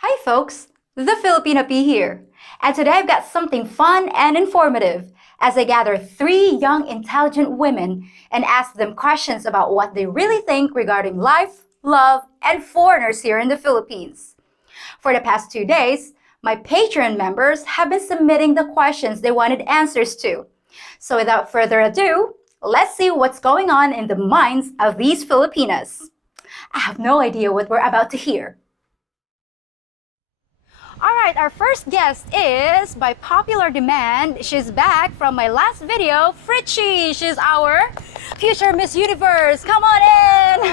Hi folks, the Filipina P here. And today I've got something fun and informative as I gather three young intelligent women and ask them questions about what they really think regarding life, love, and foreigners here in the Philippines. For the past 2 days, my Patreon members have been submitting the questions they wanted answers to. So without further ado, let's see what's going on in the minds of these Filipinas. I have no idea what we're about to hear. All right, our first guest is, by popular demand, she's back from my last video, Fritchie. She's our future Miss Universe. Come on in.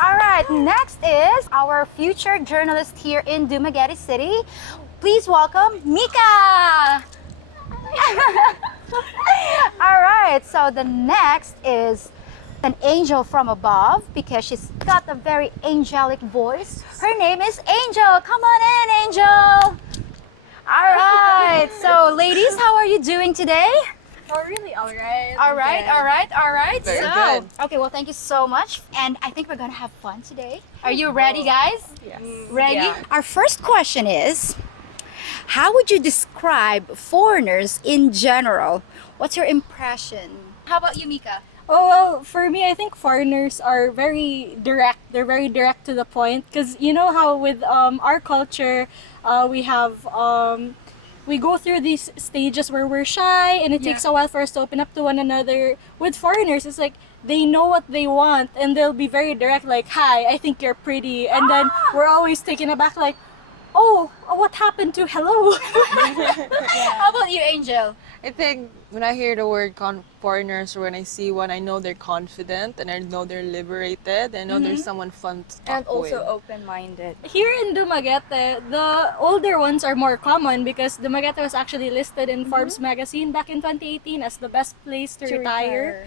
All right, next is our future journalist here in Dumaguete City. Please welcome Mika. All right, so the next is an angel from above because she's got a very angelic voice. Her name is Angel. Come on in, Angel. All right. So, ladies, how are you doing today? Oh, really? All right. All right. Very so, good. okay, well, thank you so much. And I think we're going to have fun today. Are you ready, guys? Yes. Ready? Yeah. Our first question is, how would you describe foreigners in general? What's your impression? How about you, Mika? Oh, well, for me, I think foreigners are very direct. They're very direct to the point. Because you know how with our culture, we have we go through these stages where we're shy, and it takes a while for us to open up to one another. With foreigners, it's like they know what they want, and they'll be very direct. Like, "Hi, I think you're pretty," and then we're always taken aback. Like, "Oh, what happened to hello?" How about you, Angel? I think when I hear the word foreigners or when I see one, I know they're confident and I know they're liberated. I know there's someone fun to talk And also with. open-minded. Here in Dumaguete, the older ones are more common because Dumaguete was actually listed in Forbes magazine back in 2018 as the best place to retire.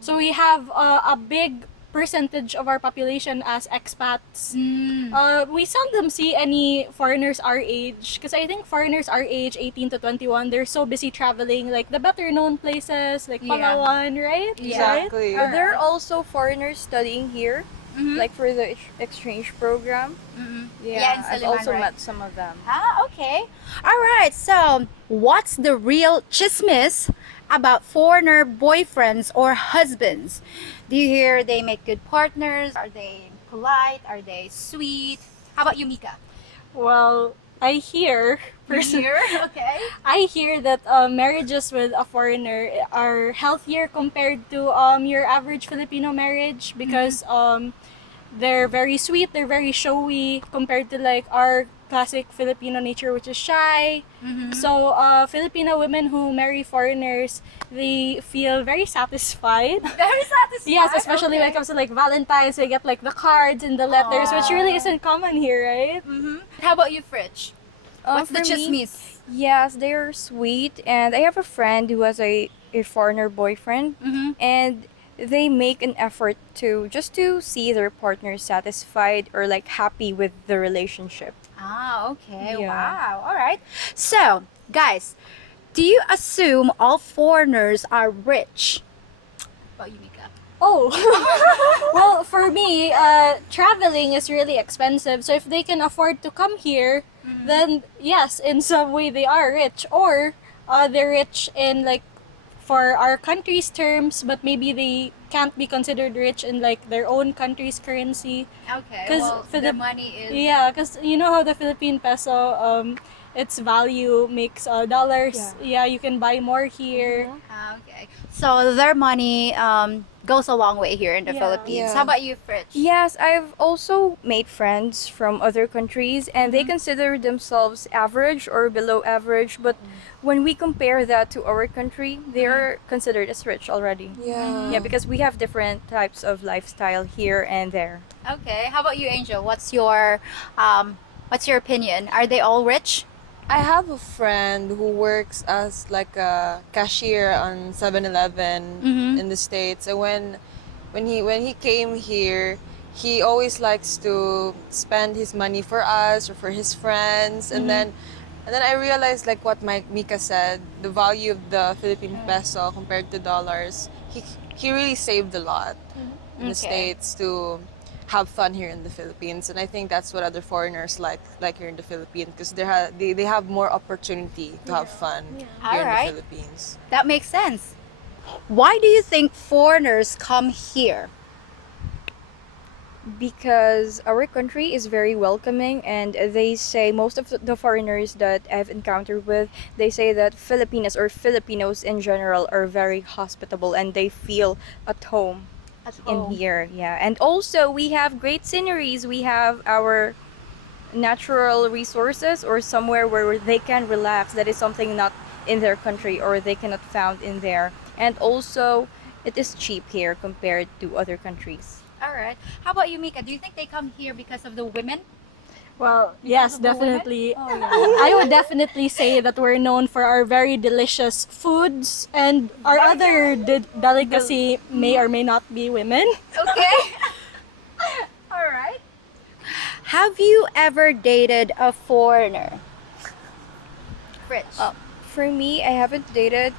So we have a big percentage of our population as expats. We seldom see any foreigners our age because I think foreigners our age, 18 to 21, they're so busy traveling, like the better known places like Palawan, right? Exactly. But there are also foreigners studying here, like for the exchange program. Yeah, in I've Suliman, also right? met some of them. Ah, okay. All right. So, what's the real chismis about foreigner boyfriends or husbands? Do you hear they make good partners? Are they polite? Are they sweet? How about you, Mika? Well, I hear personally. Okay. I hear that marriages with a foreigner are healthier compared to your average Filipino marriage because they're very sweet, they're very showy compared to like our classic Filipino nature, which is shy. So Filipino women who marry foreigners, they feel very satisfied. Very satisfied. Yes, especially when it comes to like Valentine's, they get like the cards and the letters, which really isn't common here, right? How about you, Fritch? What's the For me, chismis? yes, they're sweet, and I have a friend who has a foreigner boyfriend, and they make an effort to just to see their partner satisfied or like happy with the relationship. Ah, okay. Yeah. Wow. All right. So, guys, do you assume all foreigners are rich? How about you, Mika? Oh, well, for me, traveling is really expensive. So if they can afford to come here, then yes, in some way they are rich, or they're rich in like for our country's terms, but maybe they can't be considered rich in like their own country's currency. Okay. 'Cause Well, for the the- money is. Yeah, because you know how the Philippine peso, its value makes dollars. Yeah, you can buy more here. Ah, okay. So their money goes a long way here in the Yeah. Philippines. Yeah. How about you, Fritch? Yes, I've also made friends from other countries, and they consider themselves average or below average, but when we compare that to our country, they are considered as rich already. Yeah. Yeah, because we have different types of lifestyle here and there. Okay. How about you, Angel? What's your opinion? Are they all rich? I have a friend who works as like a cashier on 7-Eleven in the States. And when he came here, he always likes to spend his money for us or for his friends. And then I realized like what Mika said, the value of the Philippine peso compared to dollars. He really saved a lot in the Okay. States to have fun here in the Philippines, and I think that's what other foreigners like here in the Philippines, because they have more opportunity to have fun here in Alright. the Philippines. That makes sense. Why do you think foreigners come here? Because our country is very welcoming, and they say, most of the foreigners that I've encountered with, they say that Filipinas or Filipinos in general are very hospitable and they feel at home in here. Yeah, and also we have great sceneries. We have our natural resources, or somewhere where they can relax. That is something not in their country, or they cannot found in there. And also, it is cheap here compared to other countries. All right. How about you, Mika? Do you think they come here because of the women? Well, yes, of the women? definitely. I would definitely say that we're known for our very delicious foods, and our other delicacy may or may not be women. Okay. All right. Have you ever dated a foreigner? Rich. For me, I haven't dated.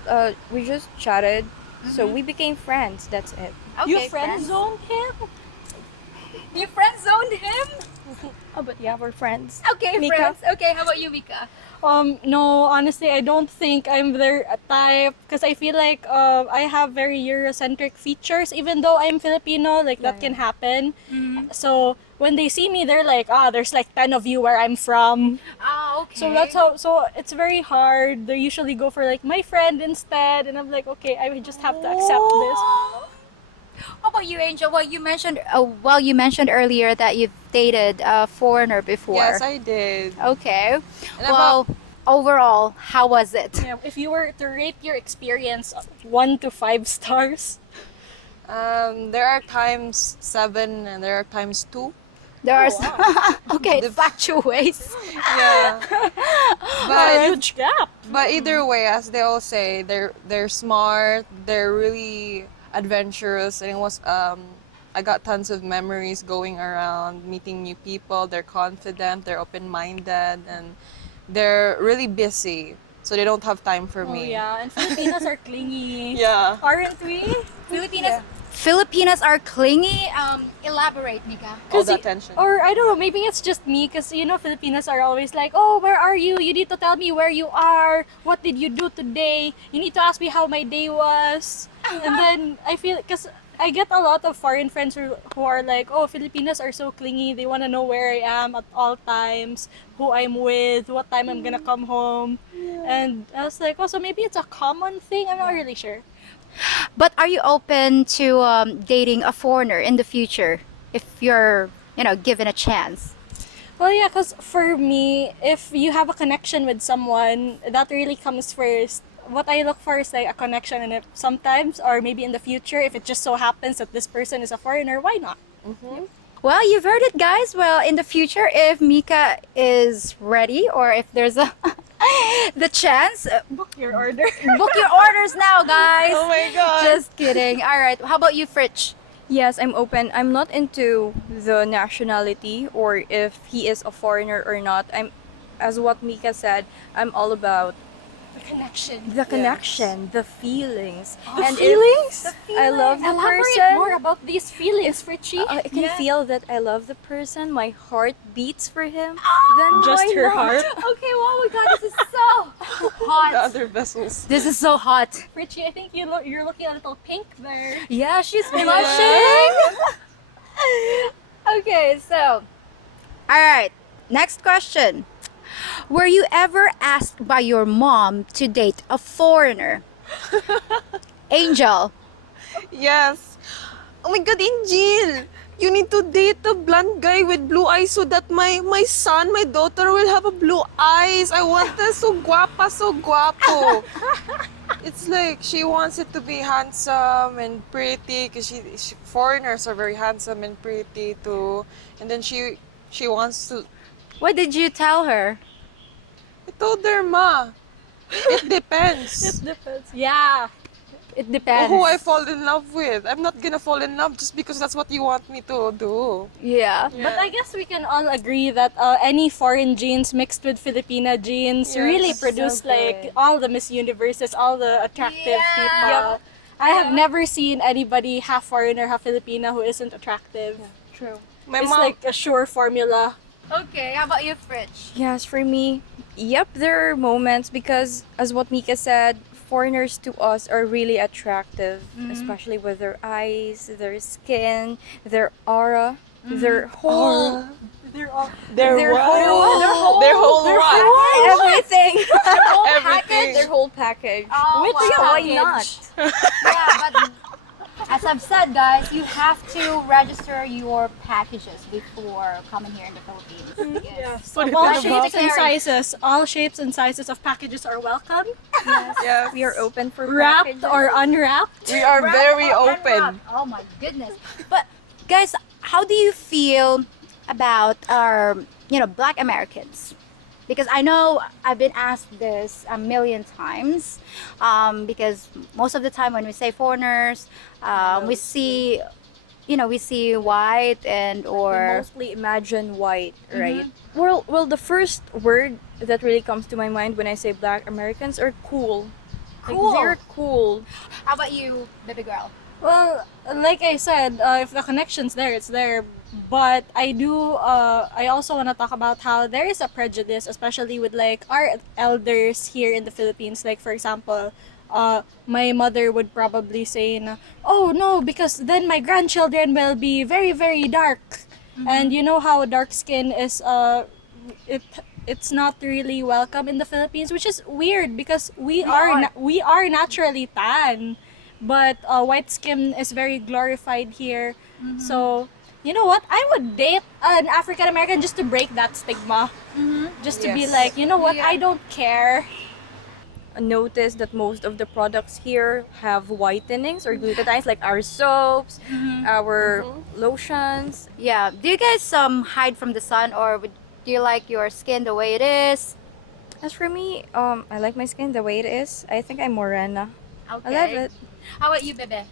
We just chatted, so we became friends. That's it. You Okay, friend zoned him? You friend zoned him? Oh, but yeah, we're friends. Okay, Mika? friends. Okay, how about you, Mika? No, honestly, I don't think I'm their type, because I feel like I have very Eurocentric features, even though I'm Filipino, like that can happen. So when they see me, they're like, there's like 10 of you where I'm from. Ah, okay. So that's how, so it's very hard. They usually go for like my friend instead, and I'm like, okay, I just have to accept this. How about you, Angel? Well, you mentioned earlier that you've dated a foreigner before. Yes, I did. Okay. And Well, overall, how was it? Yeah, if you were to rate your experience 1 to 5 stars, There are times 7 and there are times 2. There are okay, it fluctuates. Yeah. But huge gap. But either way, as they all say, they're smart, they're really adventurous, and it was I got tons of memories going around, meeting new people. They're confident, they're open-minded, and they're really busy, so they don't have time for Oh me. yeah, and Filipinas are clingy. Yeah. Aren't we? Filipinas are clingy. Elaborate, Mika. All the attention. Or I don't know, maybe it's just me, because Filipinas are always like, oh, where are you? You need to tell me where you are. What did you do today? You need to ask me how my day was. And then I feel, because I get a lot of foreign friends who are like, oh, Filipinas are so clingy. They want to know where I am at all times, who I'm with, what time I'm gonna come home. And I was like, oh, so maybe it's a common thing. I'm not really sure. But are you open to dating a foreigner in the future if you're, given a chance? Well, yeah, because for me, if you have a connection with someone, that really comes first. What I look for is like a connection, and if sometimes, or maybe in the future, if it just so happens that this person is a foreigner, why not? Well, you've heard it, guys. Well, in the future, if Mika is ready, or if there's the chance, Book your order. book your orders now, guys. Oh my god. Just kidding. All right. How about you, Fritch? Yes, I'm open. I'm not into the nationality, or if he is a foreigner or not. As what Mika said, I'm all about the connection, the feelings. The feelings? I love the Elaborate person, more about these feelings, Fritchie. I can feel that I love the person. My heart beats for him. Then Just why her not? heart. Okay. Well, my God, this is so The hot. other vessels. This is so hot. Fritchie, I think you're looking a little pink there. Yeah, she's blushing. Okay, so, all right. Next question. Were you ever asked by your mom to date a foreigner? Angel. Yes. Oh my god, Angel! You need to date a blonde guy with blue eyes so that my son, my daughter will have a blue eyes. I want her so guapa, so guapo. It's like she wants it to be handsome and pretty, because foreigners are very handsome and pretty too. And then she wants to. What did you tell her? I told her, Ma, it depends. Depends. Yeah. It depends. Who I fall in love with. I'm not gonna fall in love just because that's what you want me to do. Yeah. But I guess we can all agree that any foreign genes mixed with Filipina genes really Yes, produce so like good. all the Miss Universes, all the attractive people. Yep. I have never seen anybody half foreigner, half Filipina who isn't attractive. True. My is mom. like a sure formula. Okay, how about you, Fritch? Yes, for me, yep, there are moments because, as what Mika said, foreigners to us are really attractive, especially with their eyes, their skin, their aura, their whole, Aura. They're all Their what? whole- Their whole what? everything, Everything. their whole package. Oh, Which So yeah, why package? not? Yeah, but as I've said, guys, you have to register your packages before coming here in the Philippines. Yes. So Put it all in the shapes and box. sizes, all shapes and sizes of packages are welcome. Yes. We are open for Wrapped packages. or unwrapped. We are Wrapped very or open. unwrapped. Oh my goodness. But guys, how do you feel about our, Black Americans? Because I know I've been asked this a million times. Because most of the time when we say foreigners, we see, we see white and We or mostly imagine white, right? Well, the first word that really comes to my mind when I say Black Americans are cool. Cool. Like, they're cool. How about you, baby girl? Well, like I said, if the connection's there, it's there. But I also want to talk about how there is a prejudice, especially with like our elders here in the Philippines. Like for example, my mother would probably say, na, "Oh no, because then my grandchildren will be very very dark," and you know how dark skin is. It it's not really welcome in the Philippines, which is weird because we are naturally tan, but white skin is very glorified here. So you know what? I would date an African American just to break that stigma. Just to be Yes. like, you know what? I don't care. Notice that most of the products here have whitenings or glutathione, like our soaps, our lotions. Yeah. Do you guys hide from the sun, or do you like your skin the way it is? As for me, I like my skin the way it is. I think I'm morena. Okay. I love it. How about you, Bebe?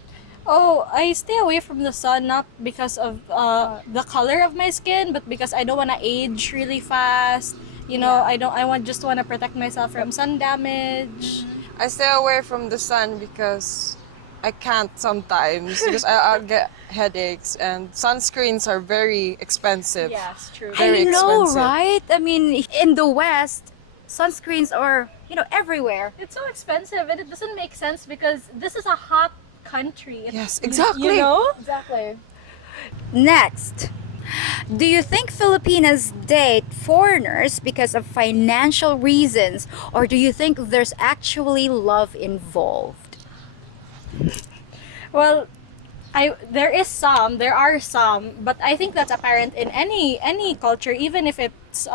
Oh, I stay away from the sun not because of the color of my skin, but because I don't want to age really fast. You know, I just want to protect myself from sun damage. I stay away from the sun because I can't sometimes because I'll get headaches and sunscreens are very expensive. Yes, true. Very I know, expensive. right? I mean, in the West, sunscreens are, everywhere. It's so expensive and it doesn't make sense because this is a hot country. Yes, exactly. You know? Exactly. Next, do you think Filipinas date foreigners because of financial reasons, or do you think there's actually love involved? Well, there are some, but I think that's apparent in any culture, even if it's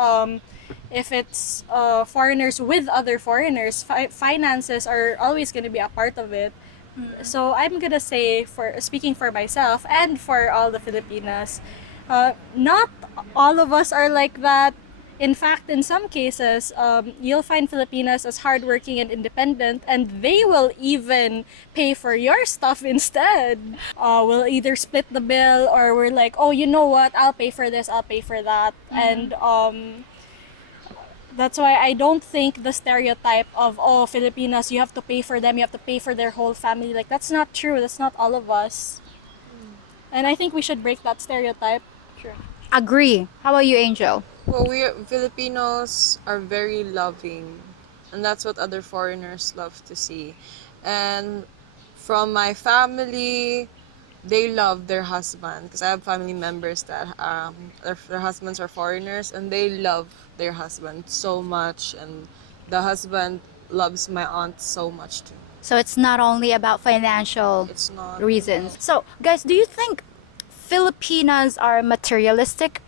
foreigners with other foreigners. Finances are always going to be a part of it. So I'm gonna say, for speaking for myself and for all the Filipinas, not all of us are like that. In fact, in some cases, you'll find Filipinas as hardworking and independent, and they will even pay for your stuff instead. We'll either split the bill, or we're like, oh, you know what? I'll pay for this. I'll pay for that, and that's why I don't think the stereotype of, oh, Filipinas, you have to pay for them, you have to pay for their whole family. Like, that's not true. That's not all of us. And I think we should break that stereotype. Agree. How about you, Angel? Well, we Filipinos are very loving, and that's what other foreigners love to see. And from my family, they love their husband because I have family members that their husbands are foreigners, and they love their husband so much, and the husband loves my aunt so much too. So it's not only about financial It's not reasons. So, guys, do you think Filipinas are materialistic?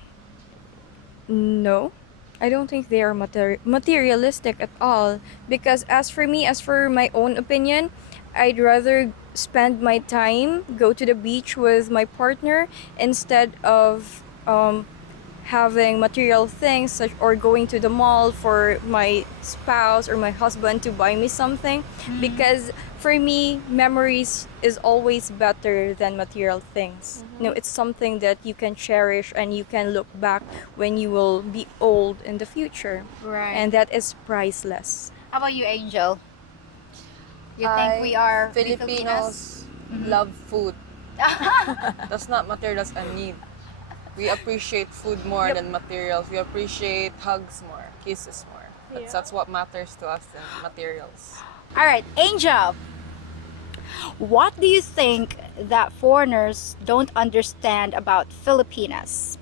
No, I don't think they are materialistic at all. Because as for me, as for my own opinion, I'd rather spend my time, go to the beach with my partner instead of having material things such, or going to the mall for my spouse or my husband to buy me something. Because for me, memories is always better than material things. It's something that you can cherish and you can look back when you will be old in the future. Right. And that is priceless. How about you, Angel? You think we are Filipinos? Filipinos love food. That's not material, that's a need. We appreciate food more than materials. We appreciate hugs more, kisses more. That's what matters to us than materials. All right, Angel. What do you think that foreigners don't understand about Filipinas?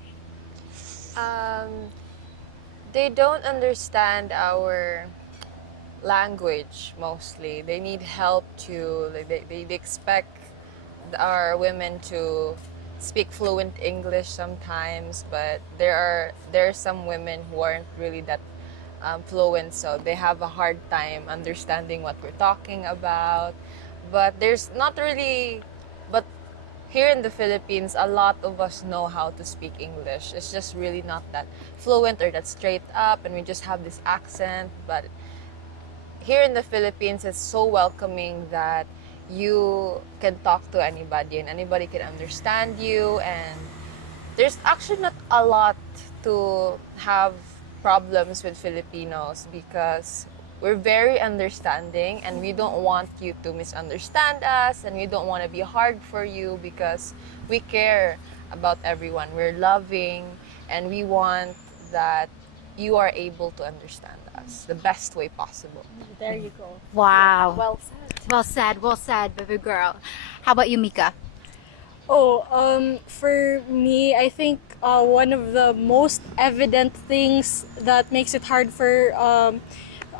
Um, they don't understand our language mostly. They need help to, like, they expect our women to speak fluent English sometimes, but there are some women who aren't really that fluent, so they have a hard time understanding what we're talking about. But there's not really, but here in the Philippines, a lot of us know how to speak English. It's just really not that fluent or that straight up, and we just have this accent. But here in the Philippines, it's so welcoming that you can talk to anybody and anybody can understand you, and there's actually not a lot to have problems with Filipinos because we're very understanding and we don't want you to misunderstand us, and we don't want to be hard for you because we care about everyone. We're loving and we want that you are able to understand us the best way possible. There you go. Wow. Well said. Well said, baby girl. How about you, Mika? For me, I think one of the most evident things that makes it hard for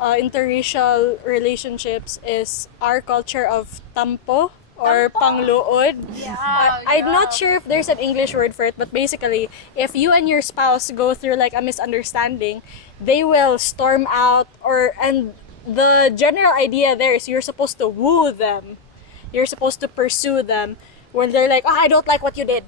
interracial relationships is our culture of tampo or pangluod. I'm not sure if there's an English word for it, but basically, if you and your spouse go through like a misunderstanding, they will storm out, and the general idea there is you're supposed to woo them. You're supposed to pursue them when they're like, I don't like what you did.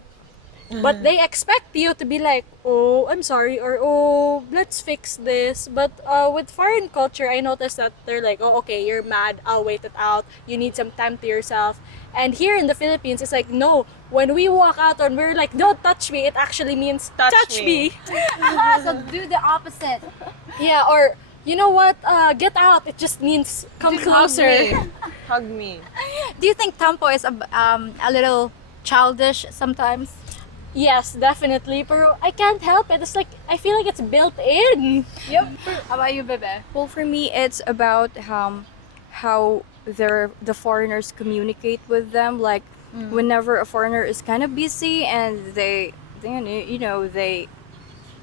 But they expect you to be like, oh, I'm sorry, or oh, let's fix this. But with foreign culture, I noticed that they're like, oh, okay, you're mad, I'll wait it out. You need some time to yourself. And here in the Philippines, it's like, no, when we walk out and we're like, don't touch me, it actually means touch me. So do the opposite. Yeah, or you know what, get out. It just means come closer. Hug me. Do you think tampo is a little childish sometimes? Yes, definitely. But I can't help it. It's like, I feel like it's built in. Yep. How about you, Bebe? Well, for me, it's about how the foreigners communicate with them. Like, whenever a foreigner is kind of busy and they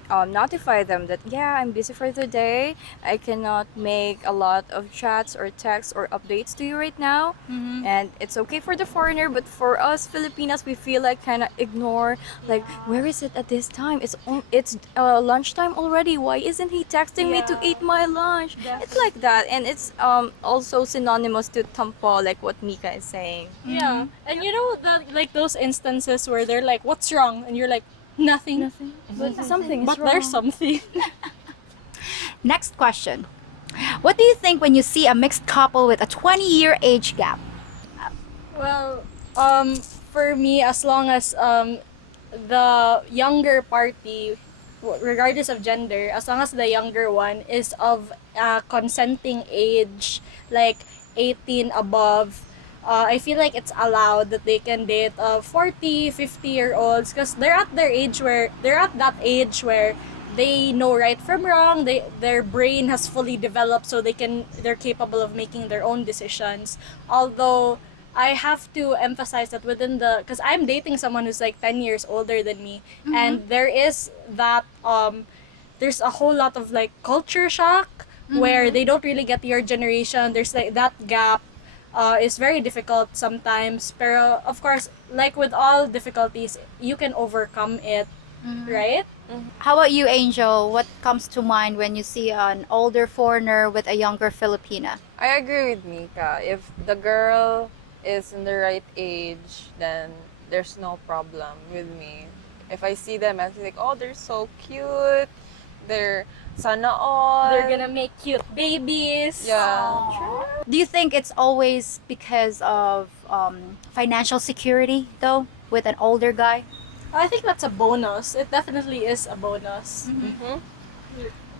notify them that, yeah, I'm busy for the day, I cannot make a lot of chats or texts or updates to you right now. And it's okay for the foreigner, but for us Filipinas, we feel like kind of ignore, like, where is it at this time? It's lunchtime already, why isn't he texting me to eat my lunch? It's like that, and it's also synonymous to tampo, like what Mika is saying. Yeah. And you know, like those instances where they're like, what's wrong? And you're like, nothing. But something is But wrong. there's something. Next question. What do you think when you see a mixed couple with a 20-year age gap? Well, for me, as long as the younger party, regardless of gender, as long as the younger one is of consenting age, like 18 above, I feel like it's allowed that they can date 40, 50-year-olds because they're at that age where they know right from wrong. Their brain has fully developed, so they're capable of making their own decisions. Although I have to emphasize that because I'm dating someone who's like 10 years older than me, and there is that there's a whole lot of like culture shock where they don't really get your generation. There's like that gap. Is very difficult sometimes, pero of course, like with all difficulties, you can overcome it, right? How about you, Angel? What comes to mind when you see an older foreigner with a younger Filipina? I agree with Mika. If the girl is in the right age, then there's no problem with me. If I see them and like, oh, they're so cute, they're sana all. They're gonna make cute babies. Yeah. Do you think it's always because of financial security, though, with an older guy? I think that's a bonus. It definitely is a bonus.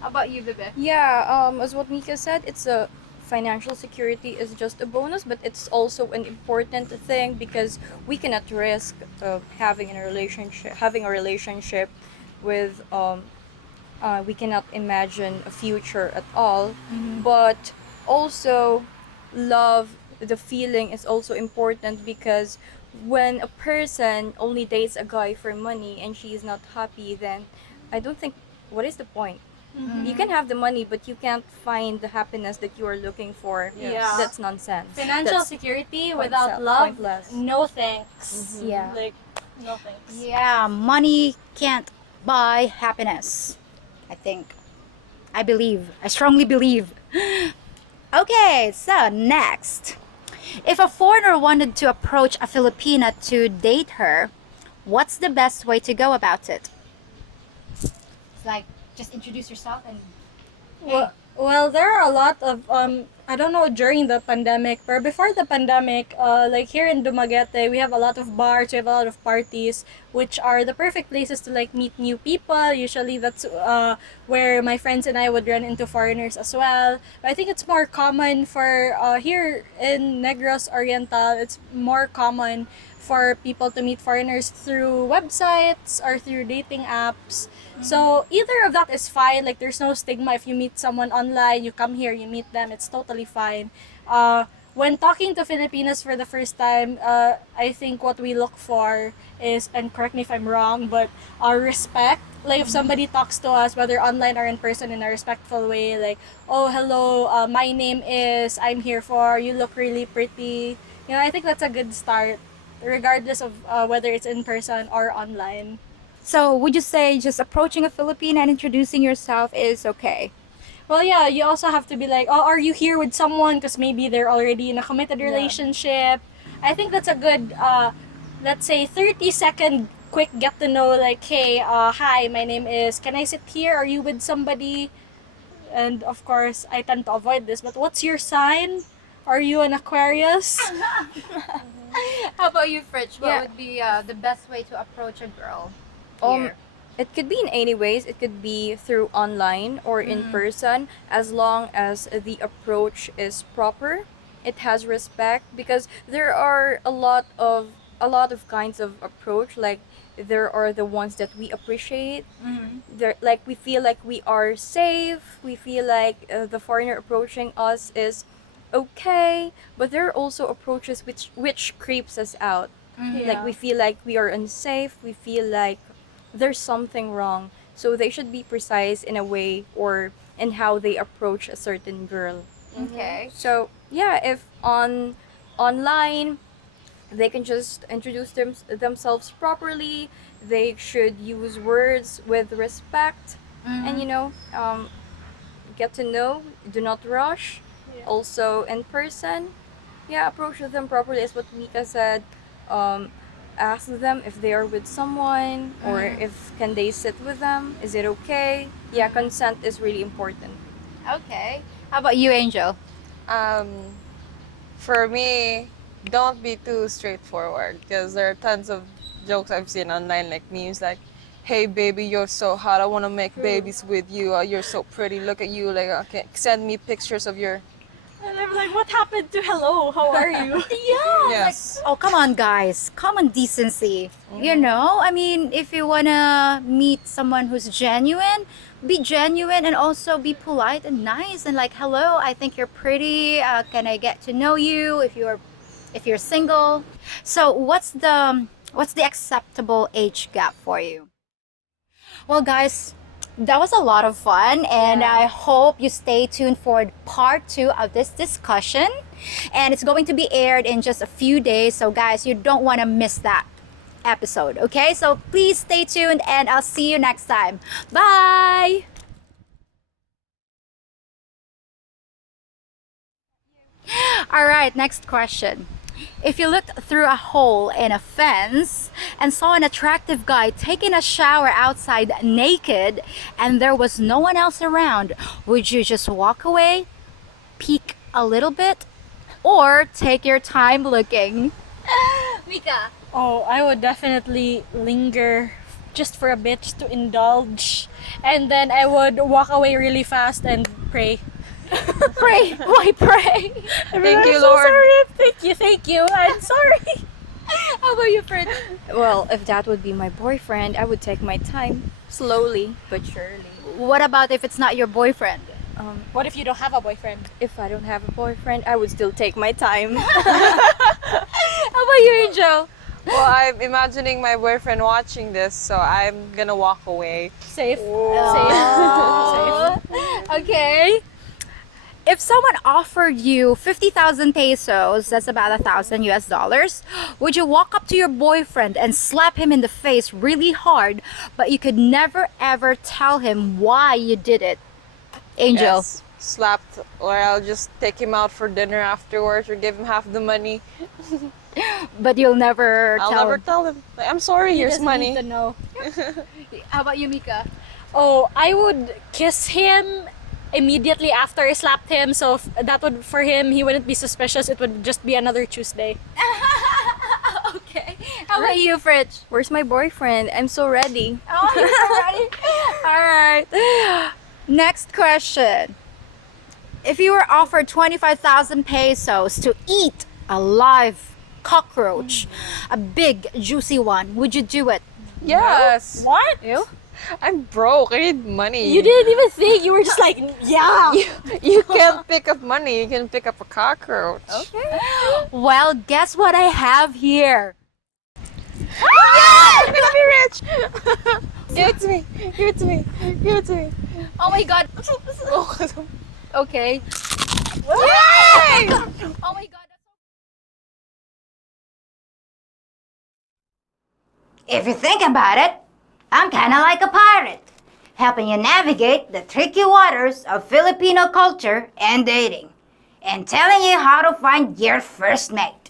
How about you, Bebe? Yeah, as what Mika said, it's a financial security is just a bonus, but it's also an important thing because we cannot risk having a relationship with we cannot imagine a future at all. But also love, the feeling is also important because when a person only dates a guy for money and she is not happy, then I don't think, what is the point? You can have the money, but you can't find the happiness that you are looking for. Yeah. That's nonsense. Financial That's security point without se- love, pointless. no thanks. Yeah. Like, no thanks. Yeah, money can't buy happiness. I think. I believe. I strongly believe. Okay, so next. If a foreigner wanted to approach a Filipina to date her, what's the best way to go about it? It's like, just introduce yourself and Well, there are a lot of I don't know during the pandemic, but before the pandemic, like here in Dumaguete, we have a lot of bars, we have a lot of parties, which are the perfect places to like meet new people. Usually, that's where my friends and I would run into foreigners as well. But I think it's more common for here in Negros Oriental. It's more common for people to meet foreigners through websites or through dating apps. So either of that is fine. Like there's no stigma if you meet someone online, you come here, you meet them. It's totally fine. When talking to Filipinas for the first time, I think what we look for is, and correct me if I'm wrong, but respect. Like if somebody talks to us, whether online or in person, in a respectful way, like, oh hello, my name is, I'm here for, you look really pretty. You know, I think that's a good start, regardless of whether it's in person or online. so would you say just approaching a Filipina and introducing yourself is okay? Well, yeah, you also have to be like, oh, are you here with someone? Because maybe they're already in a committed relationship. I think that's a good, let's say, 30-second quick get to know, like, hey, hi, my name is, can I sit here? Are you with somebody? And of course, I tend to avoid this, but what's your sign? Are you an Aquarius? How about you, Fritch? What Yeah. would be the best way to approach a girl Um, here? it could be in any ways. It could be through online or in person, as long as the approach is proper. It has respect because there are a lot of kinds of approach. Like there are the ones that we appreciate. There, like we feel like we are safe. We feel like the foreigner approaching us is okay. But there are also approaches which creeps us out. Like we feel like we are unsafe. We feel like there's something wrong. So they should be precise in a way or in how they approach a certain girl. Okay. So yeah, if online they can just introduce themselves properly. They should use words with respect, and get to know. Do not rush. Also in person, yeah, approach them properly, as what Mika said. Ask them if they are with someone or if can they sit with them. Is it okay? Yeah, consent is really important. Okay. How about you, Angel? For me, don't be too straightforward because there are tons of jokes I've seen online, like memes like, "Hey baby, you're so hot. I want to make babies with you. You're so pretty. Look at you. Like, okay, send me pictures of your." And I'm like, what happened to hello? How are you? Yes. Oh, come on, guys. Common decency. You know, I mean, if you wanna meet someone who's genuine, be genuine and also be polite and nice and like, hello, I think you're pretty. Can I get to know you if you're single? So, what's the acceptable age gap for you? Well, guys, that was a lot of fun, and I hope you stay tuned for part 2 of this discussion. And it's going to be aired in just a few days, so guys, you don't want to miss that episode, okay? So please stay tuned, and I'll see you next time. Bye! All right, next question. If you looked through a hole in a fence and saw an attractive guy taking a shower outside naked and there was no one else around, would you just walk away, peek a little bit, or take your time looking? Mika. Oh, I would definitely linger just for a bit to indulge. And then I would walk away really fast and pray. Pray. Why pray? Thank you, I'm so Lord. sorry. Thank you. I'm sorry. How about you, Fritz? Well, if that would be my boyfriend, I would take my time, slowly but surely. What about if it's not your boyfriend? What if you don't have a boyfriend? If I don't have a boyfriend, I would still take my time. How about you, Angel? Well, I'm imagining my boyfriend watching this, so I'm gonna walk away. Safe. Oh. Okay. If someone offered you 50,000 pesos, that's about 1,000 US dollars, would you walk up to your boyfriend and slap him in the face really hard, but you could never ever tell him why you did it? Angel. Yes, slapped, or I'll just take him out for dinner afterwards, or give him half the money. But you'll never I'll tell never him. tell him. Like, I'm sorry, He here's doesn't money. need to know. How about you, Mika? Oh, I would kiss him immediately after I slapped him. So that would, for him, he wouldn't be suspicious. It would just be another Tuesday. Okay. How about you, Fritz? Where's my boyfriend? I'm so ready. Oh, you're so ready? All right. Next question. If you were offered 25,000 pesos to eat a live cockroach, a big, juicy one, would you do it? Yes. What? You? I'm broke. I need money. You didn't even think. You were just like, yeah. You can't pick up money. You can pick up a cockroach. Okay. Well, guess what I have here? I'm gonna be rich. Give it to me. Give it to me. Give it to me. Oh my god. Okay. Yay! Oh my god. If you think about it, I'm kind of like a pirate, helping you navigate the tricky waters of Filipino culture and dating, and telling you how to find your first mate.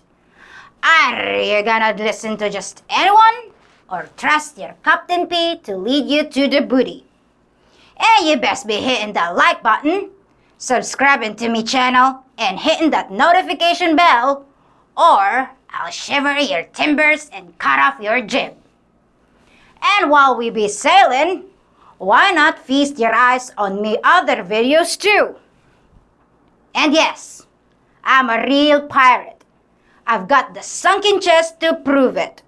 Are you gonna listen to just anyone, or trust your Captain P to lead you to the booty? And you best be hitting that like button, subscribing to my channel, and hitting that notification bell, or I'll shiver your timbers and cut off your jib. And while we be sailing, why not feast your eyes on me other videos too? And yes, I'm a real pirate. I've got the sunken chest to prove it.